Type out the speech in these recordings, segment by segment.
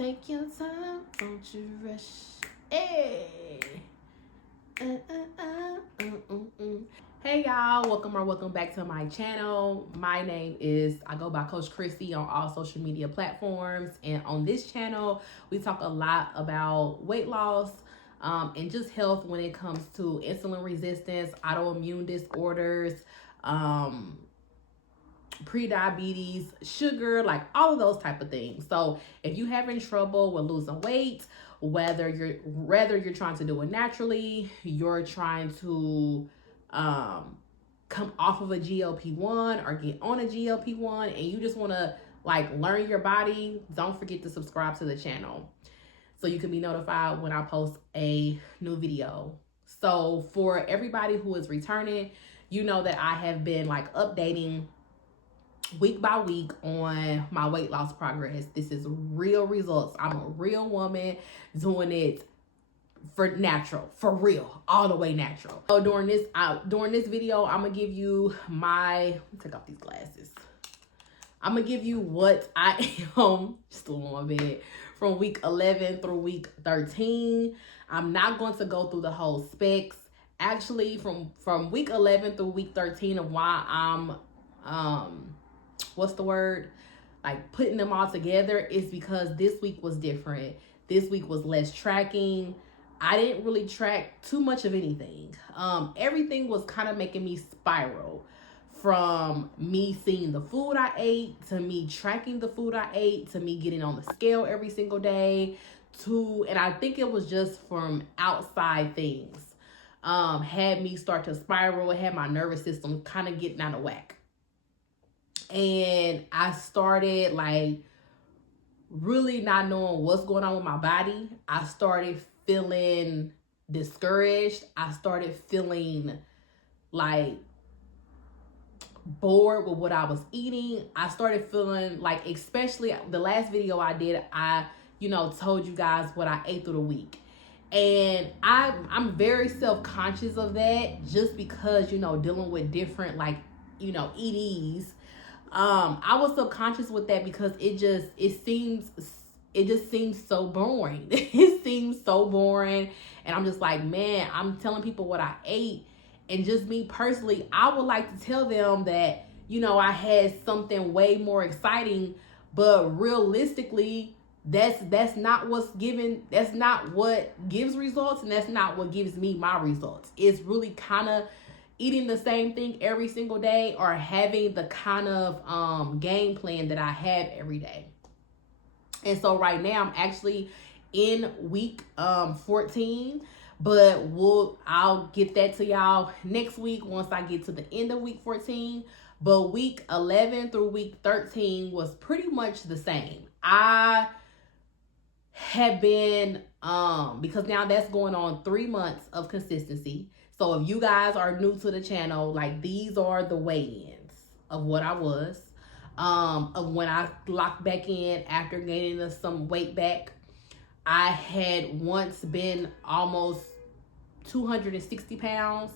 Take your time, don't you rush. Hey. Hey y'all, welcome back to my channel. My name is, I go by Coach Chrissy on all social media platforms, and on this channel we talk a lot about weight loss and just health when it comes to insulin resistance, autoimmune disorders, pre-diabetes, sugar, like all of those type of things. So if you having trouble with losing weight, whether you're trying to do it naturally, you're trying to come off of a GLP-1 or get on a GLP-1, and you just want to like learn your body, don't forget to subscribe to the channel so you can be notified when I post a new video. So for everybody who is returning, you know that I have been like updating week by week on my weight loss progress. This is real results. I'm a real woman doing it for natural, for real, all the way natural. So during this video, I'm gonna give you take off these glasses. I'm gonna give you what I am still on my bed from week 11 through week 13. I'm not going to go through the whole specs. Actually, from week 11 through week 13 of why I'm like putting them all together is because this week was different. This week was less tracking. I didn't really track too much of anything. Everything was kind of making me spiral, from me seeing the food I ate, to me tracking the food I ate, to me getting on the scale every single day, and I think it was just from outside things, had me start to spiral. It had my nervous system kind of getting out of whack. And I started like really not knowing what's going on with my body. I started feeling discouraged. I started feeling like bored with what I was eating. I started feeling like, especially the last video I did, I told you guys what I ate through the week. And I'm very self-conscious of that, just because, dealing with different EDs. I was subconscious with that because it just seems so boring. It seems so boring. And I'm just like, man, I'm telling people what I ate. And just me personally, I would like to tell them that, I had something way more exciting, but realistically, that's not what gives results, and that's not what gives me my results. It's really kind of eating the same thing every single day, or having the kind of game plan that I have every day. And so right now I'm actually in week 14, but I'll get that to y'all next week once I get to the end of week 14. But week 11 through week 13 was pretty much the same. I have been because now that's going on 3 months of consistency. So if you guys are new to the channel, like, these are the weigh-ins of what I was, of when I locked back in after gaining some weight back. I had once been almost 260 pounds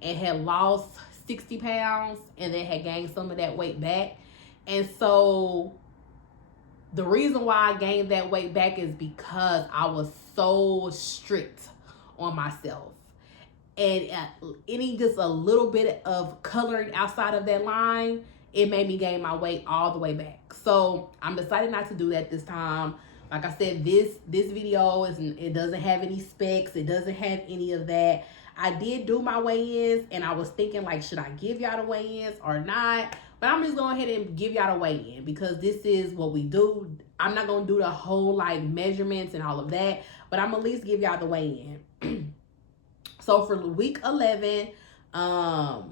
and had lost 60 pounds and then had gained some of that weight back. And so the reason why I gained that weight back is because I was so strict on myself. And any just a little bit of coloring outside of that line, it made me gain my weight all the way back. So I'm decided not to do that this time. Like I said, this video it doesn't have any specs. It doesn't have any of that. I did do my weigh-ins, and I was thinking, like, should I give y'all the weigh-ins or not? But I'm just going ahead and give y'all the weigh-in because this is what we do. I'm not going to do the whole like measurements and all of that, but I'm at least give y'all the weigh-in. So for week 11, I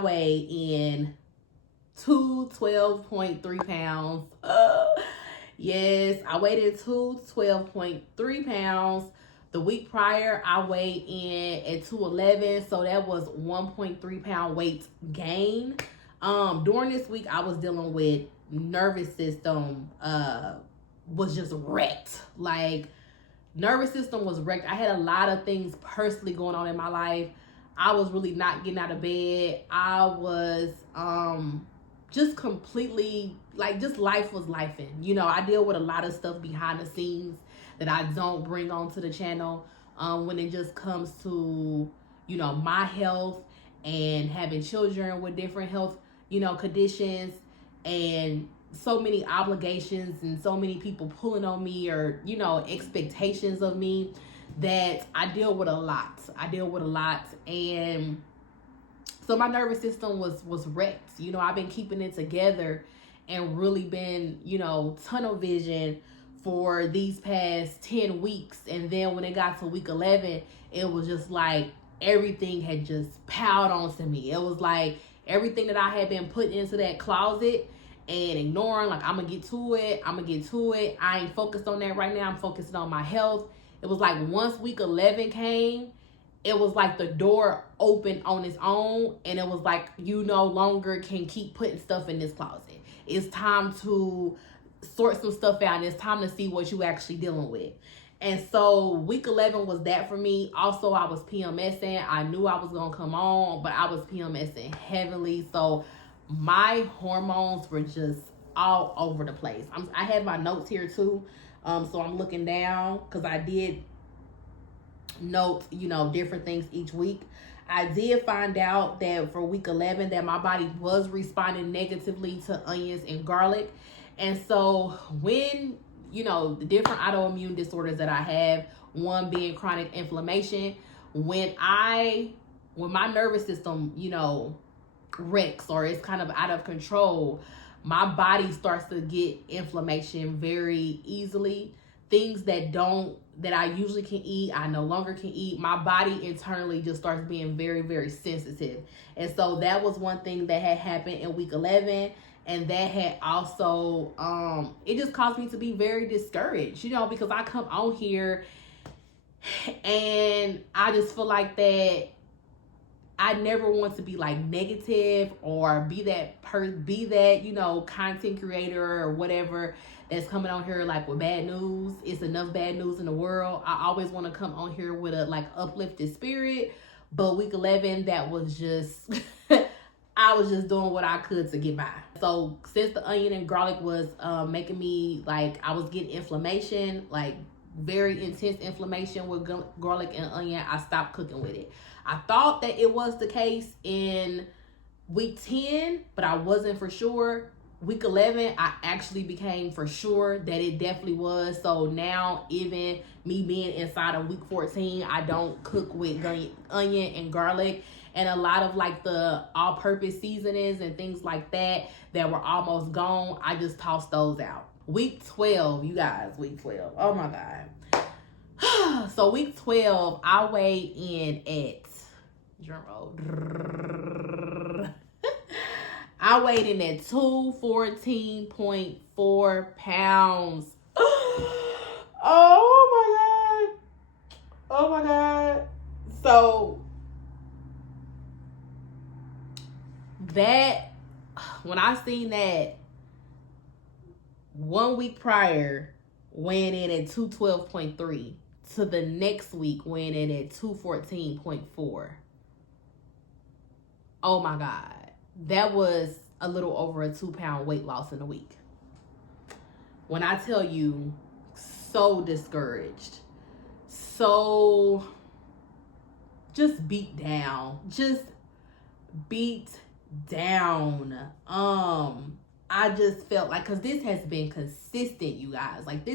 weighed in 212.3 pounds. Yes, I weighed in 212.3 pounds. The week prior, I weighed in at 211, so that was 1.3 pound weight gain. During this week, I was dealing with nervous system was just wrecked. Like, nervous system was wrecked. I had a lot of things personally going on in my life. I was really not getting out of bed. I was just completely like just life was lifing. You know, I deal with a lot of stuff behind the scenes that I don't bring onto the channel when it just comes to, you know, my health and having children with different health, you know, conditions, and so many obligations and so many people pulling on me, or, you know, expectations of me, that I deal with a lot. And so my nervous system was wrecked. You know, I've been keeping it together and really been, you know, tunnel vision for these past 10 weeks. And then when it got to week 11, it was just like everything had just piled onto me. It was like everything that I had been putting into that closet and ignoring, like, I'm gonna get to it. I ain't focused on that right now. I'm focusing on my health. It was like once week 11 came, it was like the door opened on its own, and it was like you no longer can keep putting stuff in this closet. It's time to sort some stuff out, and it's time to see what you actually dealing with. And so week 11 was that for me. Also, I was PMSing. I knew I was going to come on, but I was PMSing heavily. So my hormones were just all over the place. I had my notes here too. So I'm looking down because I did note, you know, different things each week. I did find out that for week 11 that my body was responding negatively to onions and garlic. And so when, you know, the different autoimmune disorders that I have, one being chronic inflammation, when my nervous system, you know, wrecks or it's kind of out of control, my body starts to get inflammation very easily. Things that I usually can eat, I no longer can eat. My body internally just starts being very, very sensitive. And so that was one thing that had happened in week 11. And that had also, it just caused me to be very discouraged, you know, because I come on here and I just feel like that I never want to be like negative or be that, you know, content creator or whatever that's coming on here like with bad news. It's enough bad news in the world. I always want to come on here with a like uplifted spirit. But week 11, that was just, I was just doing what I could to get by. So since the onion and garlic was making me like, I was getting inflammation, like very intense inflammation with garlic and onion, I stopped cooking with it. I thought that it was the case in week 10, but I wasn't for sure. Week 11, I actually became for sure that it definitely was. So now, even me being inside of week 14, I don't cook with onion and garlic. And a lot of like the all-purpose seasonings and things like that were almost gone, I just tossed those out. Week 12, you guys, week 12. Oh my God. So week 12, I weighed in at, drum roll. I weighed in at 214.4 pounds. Oh my God. Oh my God. So that, when I seen that 1 week prior, weighing in at 212.3, to the next week weighing in at 214.4. Oh my God. That was a little over a 2-pound weight loss in a week. When I tell you, so discouraged, so just beat down. I just felt like, because this has been consistent, you guys. Like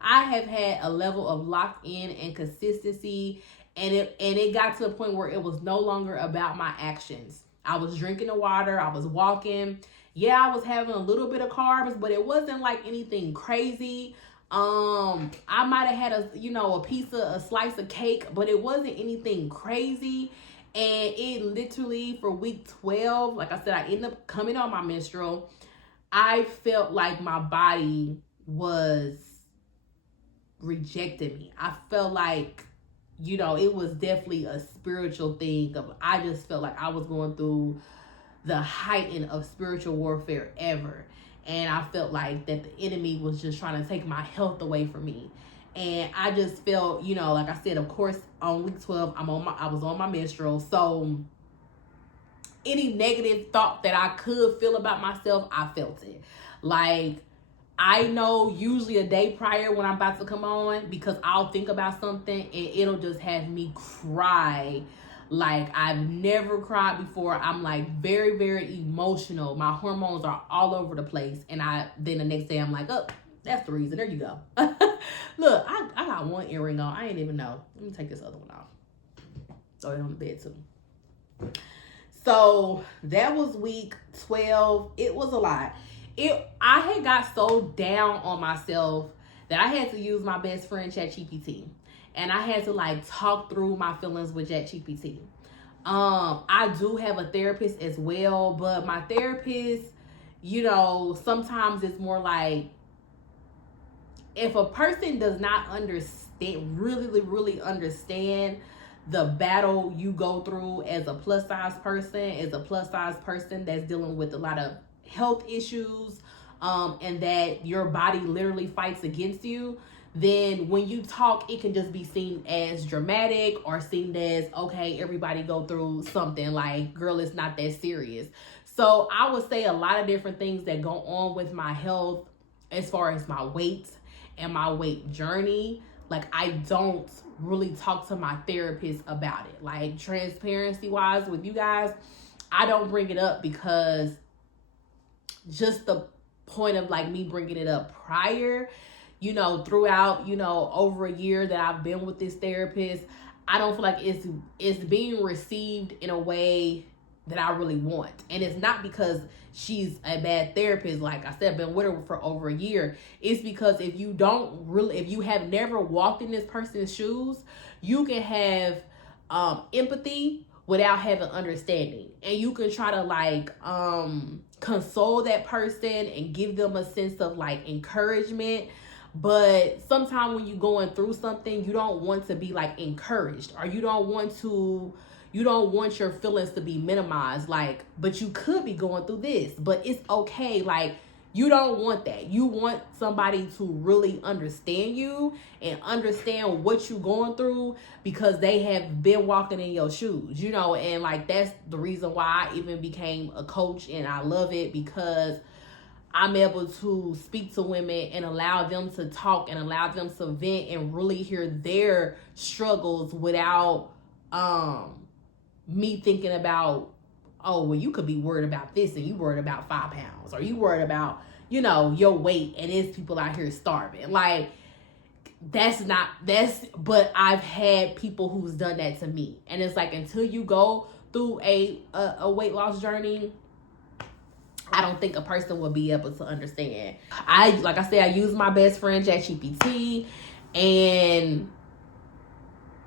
I have had a level of locked in and consistency, and it got to the point where it was no longer about my actions. I was drinking the water, I was walking. Yeah, I was having a little bit of carbs, but it wasn't like anything crazy. I might have had a slice of cake, but it wasn't anything crazy. And it literally, for week 12, like I said, I ended up coming on my menstrual. I felt like my body was rejecting me. I felt like, you know, it was definitely a spiritual thing. I just felt like I was going through the height of spiritual warfare ever. And I felt like that the enemy was just trying to take my health away from me. And I just felt, you know, like I said, of course, on week 12, I was on my menstrual. So any negative thought that I could feel about myself, I felt it. Like, I know usually a day prior when I'm about to come on, because I'll think about something and it'll just have me cry like I've never cried before. I'm like very, very emotional. My hormones are all over the place. And then the next day I'm like, oh, that's the reason. There you go. Look, I got one earring on. I ain't even know. Let me take this other one off. Throw it on the bed too. So that was week 12. It was a lot. I had got so down on myself that I had to use my best friend ChatGPT, and I had to like talk through my feelings with ChatGPT. I do have a therapist as well, but my therapist, sometimes it's more like, if a person does not really understand the battle you go through as a plus size person that's dealing with a lot of health issues, and that your body literally fights against you, then when you talk, it can just be seen as dramatic or seen as, okay, everybody go through something, like, girl, it's not that serious. So I would say a lot of different things that go on with my health as far as my weight and my weight journey. Like, I don't really talk to my therapist about it. Like, transparency wise with you guys, I don't bring it up because just the point of like me bringing it up prior, throughout, over a year that I've been with this therapist, I don't feel like it's being received in a way that I really want. And it's not because she's a bad therapist. Like I said, I've been with her for over a year. It's because if you have never walked in this person's shoes, you can have empathy without having understanding. And you can try to like console that person and give them a sense of like encouragement. But sometimes when you're going through something, you don't want to be like encouraged, or you don't want your feelings to be minimized. Like, but you could be going through this, but it's okay. Like, you don't want that. You want somebody to really understand you and understand what you're going through, because they have been walking in your shoes, and like, that's the reason why I even became a coach, and I love it, because I'm able to speak to women and allow them to talk and allow them to vent and really hear their struggles without me thinking about, oh, well, you could be worried about this and you worried about 5 pounds, or you worried about, your weight, and it's people out here starving. Like, but I've had people who's done that to me. And it's like, until you go through a weight loss journey, I don't think a person will be able to understand. Like I said, I use my best friend ChatGPT, and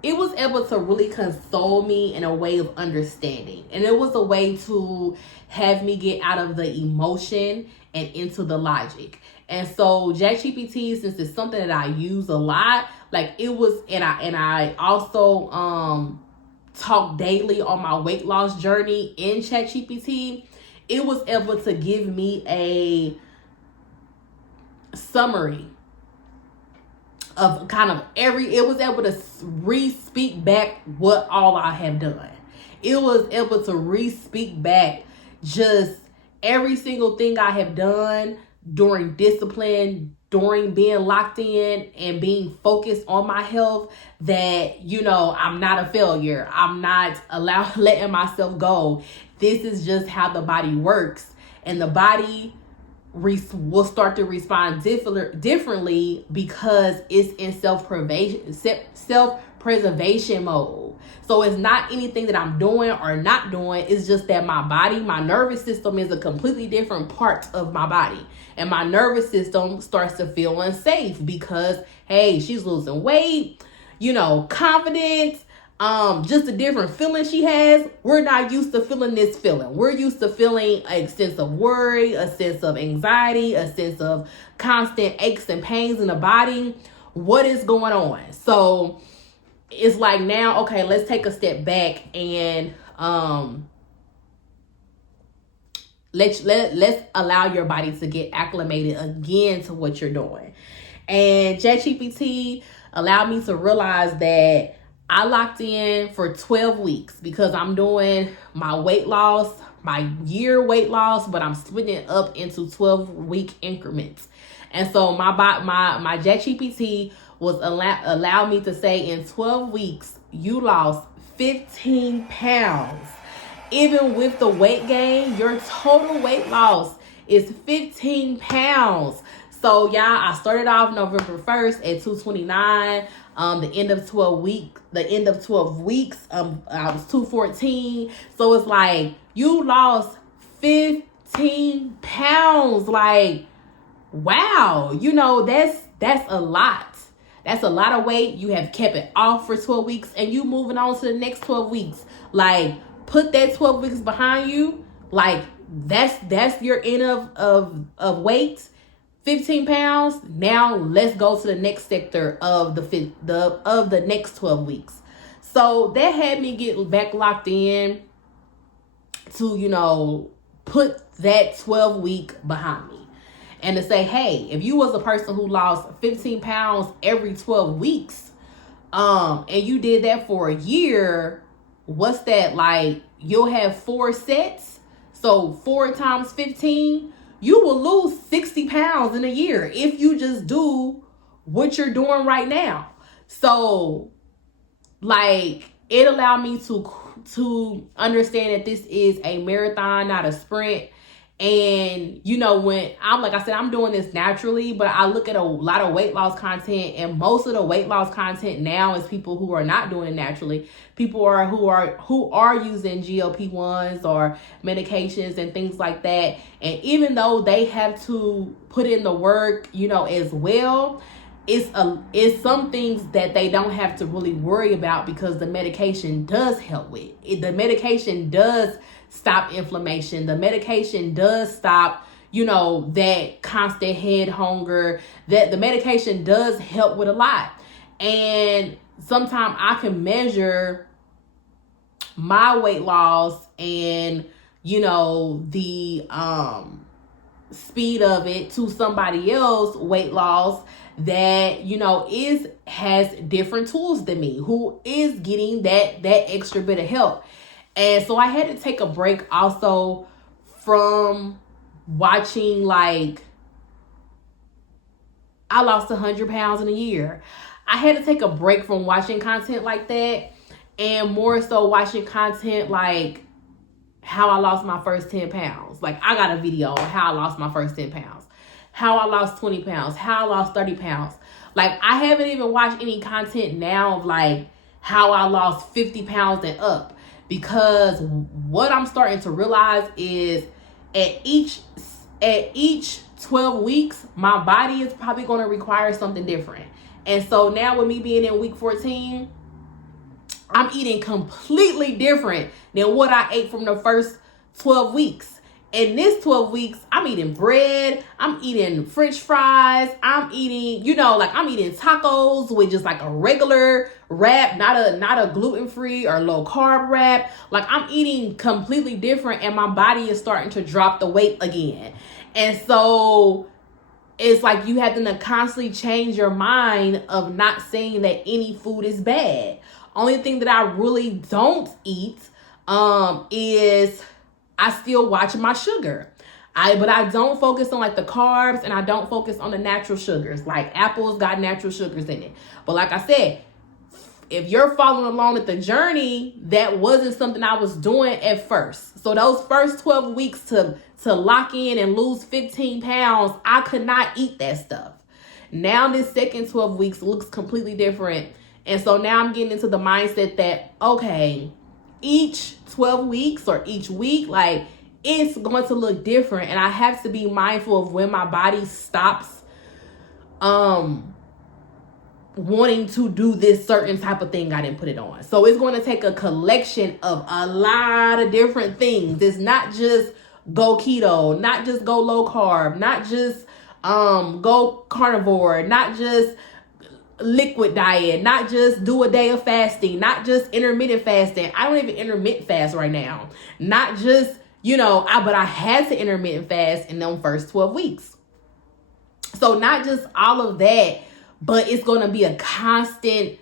it was able to really console me in a way of understanding. And it was a way to have me get out of the emotion and into the logic. And so ChatGPT, since it's something that I use a lot, like it was, and I also talk daily on my weight loss journey in ChatGPT. It was able to give me a summary of kind of it was able to re-speak back what all I have done. It was able to re-speak back just every single thing I have done during discipline, during being locked in and being focused on my health, that, I'm not a failure. I'm not letting myself go. This is just how the body works. And the body will start to respond differently because it's in self-preservation mode. So it's not anything that I'm doing or not doing. It's just that my nervous system is a completely different part of my body. And my nervous system starts to feel unsafe because, hey, she's losing weight, confidence, just a different feeling she has. We're not used to feeling this feeling. We're used to feeling a sense of worry, a sense of anxiety, a sense of constant aches and pains in the body. What is going on? So it's like, now, okay, let's take a step back and let's allow your body to get acclimated again to what you're doing. And ChatGPT allowed me to realize that I locked in for 12 weeks because I'm doing my weight loss, my year weight loss, but I'm splitting it up into 12-week increments. And so my ChatGPT was allow me to say in 12 weeks you lost 15 pounds. Even with the weight gain, your total weight loss is 15 pounds. So y'all, I started off November 1st at 229. The end of 12 weeks, I was 214. So it's like you lost 15 pounds. Like, wow, that's a lot. That's a lot of weight. You have kept it off for 12 weeks and you moving on to the next 12 weeks. Like, put that 12 weeks behind you. Like, that's your end of weight. 15 pounds. Now let's go to the next sector of the next 12 weeks. So that had me get back locked in to, put that 12 week behind me. And to say, hey, if you was a person who lost 15 pounds every 12 weeks, and you did that for a year, what's that? Like, you'll have 4 sets. So 4 times 15, you will lose 60 pounds in a year if you just do what you're doing right now. So, like, it allowed me to understand that this is a marathon, not a sprint. And when I'm doing this naturally, but I look at a lot of weight loss content, and most of the weight loss content now is people who are not doing it naturally. People who are using GLP-1s or medications and things like that. And even though they have to put in the work, as well, it's some things that they don't have to really worry about because the medication does help with it. The medication does stop inflammation. The medication does stop, that constant head hunger. That the medication does help with a lot. And sometimes I can measure my weight loss and, the speed of it to somebody else weight loss that has different tools than me, who is getting that extra bit of help. And so I had to take a break also from watching, like, I lost 100 pounds in a year. I had to take a break from watching content like that and more so watching content like how I lost my first 10 pounds. Like, I got a video on how I lost my first 10 pounds, how I lost 20 pounds, how I lost 30 pounds. Like, I haven't even watched any content now of like how I lost 50 pounds and up. Because what I'm starting to realize is at each 12 weeks, my body is probably going to require something different. And so now with me being in week 14, I'm eating completely different than what I ate from the first 12 weeks. In this 12 weeks, I'm eating bread, I'm eating French fries, I'm eating, I'm eating tacos with just like a regular wrap, not a gluten-free or low carb wrap. Like, I'm eating completely different and my body is starting to drop the weight again. And so it's like you have to constantly change your mind of not saying that any food is bad. Only thing that I really don't eat is I still watch my sugar. But I don't focus on like the carbs and I don't focus on the natural sugars. Like, apples got natural sugars in it. But like I said, if you're following along with the journey, that wasn't something I was doing at first. So those first 12 weeks to lock in and lose 15 pounds, I could not eat that stuff. Now this second 12 weeks looks completely different. And so now I'm getting into the mindset that, okay, each 12 weeks or each week, like, it's going to look different. And I have to be mindful of when my body stops wanting to do this certain type of thing I didn't put it on. So it's going to take a collection of a lot of different things. It's not just go keto, not just go low carb, not just go carnivore, not just liquid diet, not just do a day of fasting, not just intermittent fasting. I don't even intermittent fast right now. Not just, but I had to intermittent fast in them first 12 weeks. So not just all of that, but it's going to be a constant,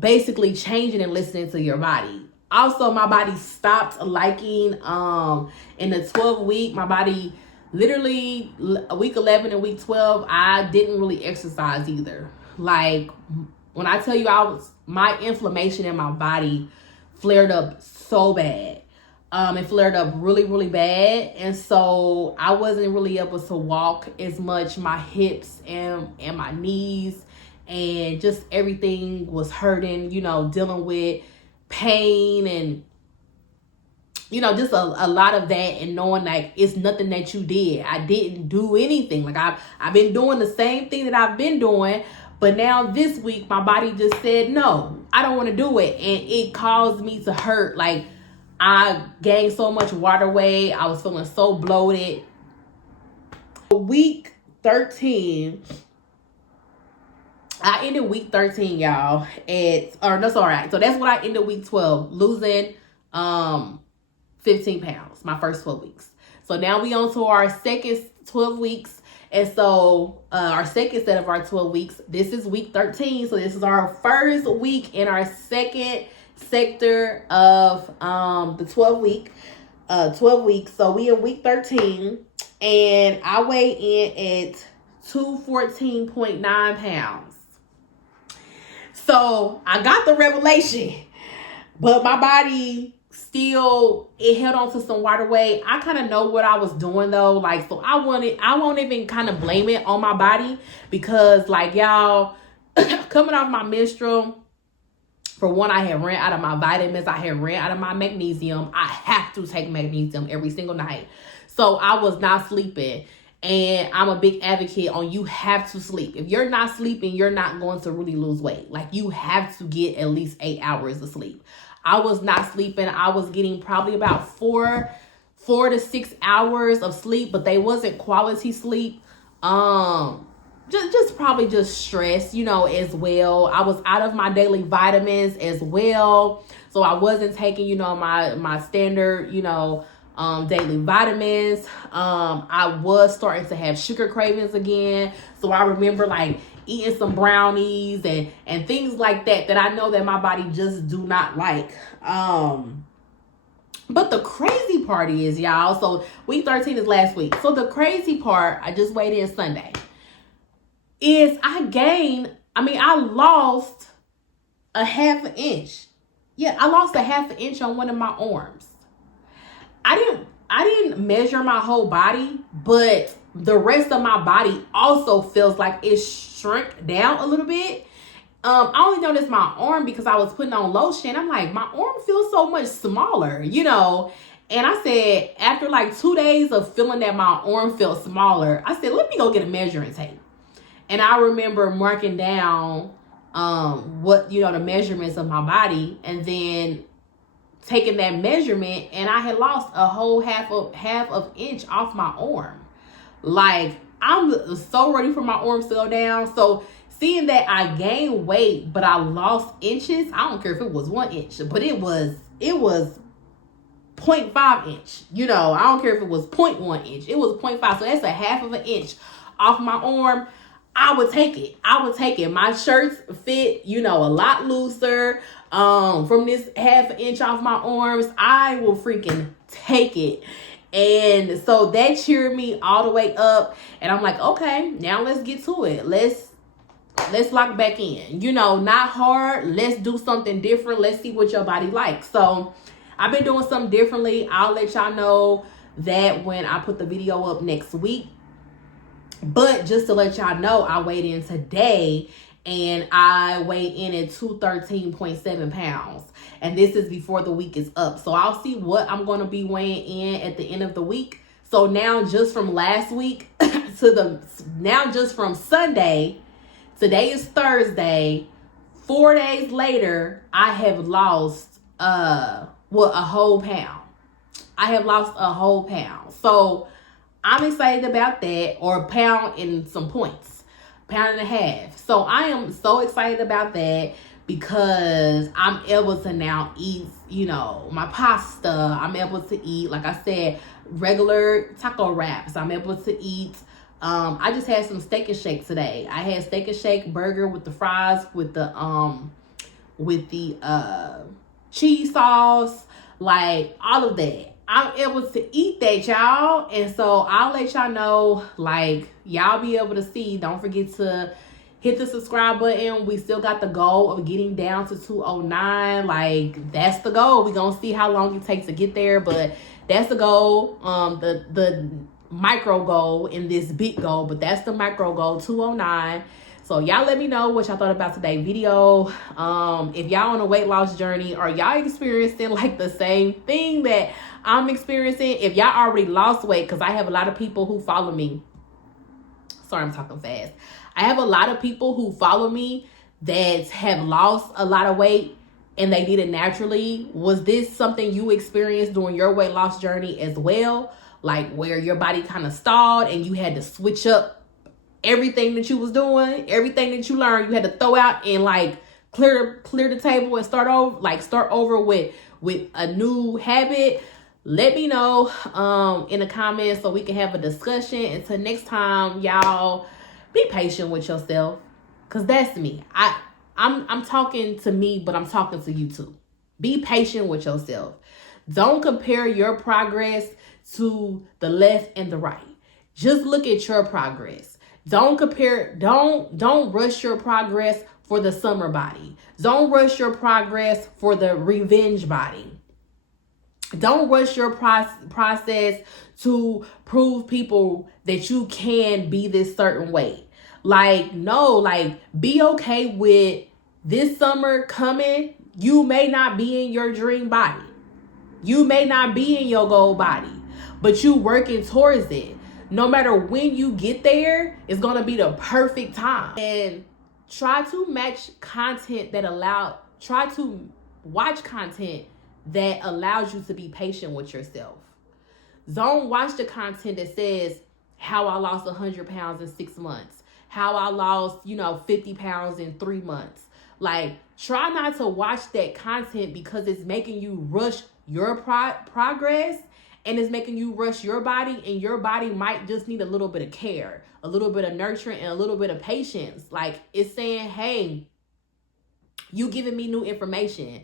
basically changing and listening to your body Also, my body stopped liking in the 12 week, my body literally week 11 and week 12, I didn't really exercise either. Like, when I tell you my inflammation in my body flared up so bad. It flared up really, really bad. And so I wasn't really able to walk as much. My hips and my knees and just everything was hurting, dealing with pain and just a lot of that, and knowing like it's nothing that you did. I didn't do anything. Like I've been doing the same thing that I've been doing, but now this week my body just said no, I don't want to do it, and it caused me to hurt. Like I gained so much water weight. I was feeling so bloated. Week 13, I ended week 13, y'all. So that's what I ended week 12, losing 15 pounds, my first 12 weeks. So now we on to our second 12 weeks. And so our second set of our 12 weeks, this is week 13. So this is our first week in our second sector of the 12 weeks. So we in week 13, and I weigh in at 214.9 pounds. So I got the revelation, but my body still, it held on to some water weight. I kind of know what I was doing though. Like, so I won't even kind of blame it on my body, because like y'all, coming off my menstrual, for one, I had ran out of my vitamins. I had ran out of my magnesium. I have to take magnesium every single night. So I was not sleeping. And I'm a big advocate on you have to sleep. If you're not sleeping, you're not going to really lose weight. Like you have to get at least 8 hours of sleep. I was not sleeping. I was getting probably about 4 to 6 hours of sleep, but they wasn't quality sleep. Just probably just stress, as well. I was out of my daily vitamins as well. So I wasn't taking, my standard, daily vitamins. I was starting to have sugar cravings again. So I remember like eating some brownies and things like that I know that my body just do not like. But the crazy part is, y'all, so week 13 is last week. So the crazy part, I just weighed in Sunday, is I lost a half an inch. Yeah, I lost a half an inch on one of my arms. I didn't measure my whole body, but the rest of my body also feels like it shrunk down a little bit. I only noticed my arm because I was putting on lotion. I'm like, my arm feels so much smaller, And I said, after like 2 days of feeling that my arm felt smaller, I said, let me go get a measuring tape. And I remember marking down what, the measurements of my body, and then taking that measurement, and I had lost a whole half of inch off my arm. Like, I'm so ready for my arms to go down. So seeing that I gained weight, but I lost inches, I don't care if it was 1 inch, but it was 0.5 inch. I don't care if it was 0.1 inch. It was 0.5. So that's a half of an inch off my arm. I would take it. My shirts fit, a lot looser. From this half an inch off my arms, I will freaking take it. And so that cheered me all the way up. And I'm like, okay, now let's get to it. Let's lock back in. Not hard. Let's do something different. Let's see what your body likes. So I've been doing something differently. I'll let y'all know that when I put the video up next week. But just to let y'all know, I weighed in today, and I weighed in at 213.7 pounds. And this is before the week is up. So I'll see what I'm going to be weighing in at the end of the week. So now just from last week just from Sunday, today is Thursday, 4 days later, I have lost a whole pound. I have lost a whole pound. So I'm excited about that, or a pound and some points, pound and a half. So I am so excited about that, because I'm able to now eat, my pasta. I'm able to eat, like I said, regular taco wraps. I'm able to eat. I just had some steak and shake today. I had steak and shake burger with the fries, with the cheese sauce, like all of that. I'm able to eat that, y'all. And so I'll let y'all know, like, y'all be able to see. Don't forget to hit the subscribe button. We still got the goal of getting down to 209. Like, that's the goal. We're gonna see how long it takes to get there, but that's the goal. The micro goal in this big goal, but that's the micro goal, 209. So y'all let me know what y'all thought about today's video. If y'all on a weight loss journey, or y'all experiencing like the same thing that I'm experiencing. If y'all already lost weight, because I have a lot of people who follow me. Sorry, I'm talking fast. I have a lot of people who follow me that have lost a lot of weight and they did it naturally. Was this something you experienced during your weight loss journey as well? Like where your body kind of stalled and you had to switch up everything that you was doing, everything that you learned, you had to throw out and like clear the table and start over with a new habit. Let me know in the comments so we can have a discussion. Until next time, y'all, be patient with yourself, because that's me. I'm talking to me, but I'm talking to you too. Be patient with yourself. Don't compare your progress to the left and the right. Just look at your progress. Don't compare, don't rush your progress for the summer body. Don't rush your progress for the revenge body. Don't rush your process to prove people that you can be this certain way. Like, no, like, be okay with this summer coming. You may not be in your dream body. You may not be in your goal body, but you working towards it. No matter when you get there, it's going to be the perfect time. And try to try to watch content that allows you to be patient with yourself. Don't watch the content that says how I lost 100 pounds in 6 months, how I lost, 50 pounds in 3 months. Like, try not to watch that content because it's making you rush your progress, and it's making you rush your body, and your body might just need a little bit of care, a little bit of nurturing, and a little bit of patience. Like, it's saying, hey, you giving me new information.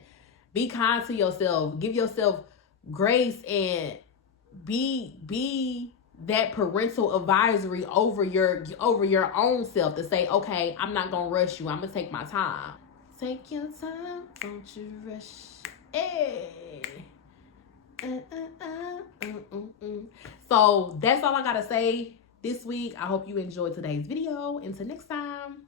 Be kind to yourself. Give yourself grace and be that parental advisory over your own self to say, okay, I'm not gonna rush you. I'm gonna take my time. Take your time, don't you rush. Hey. So that's all I gotta say this week. I hope you enjoyed today's video. Until next time.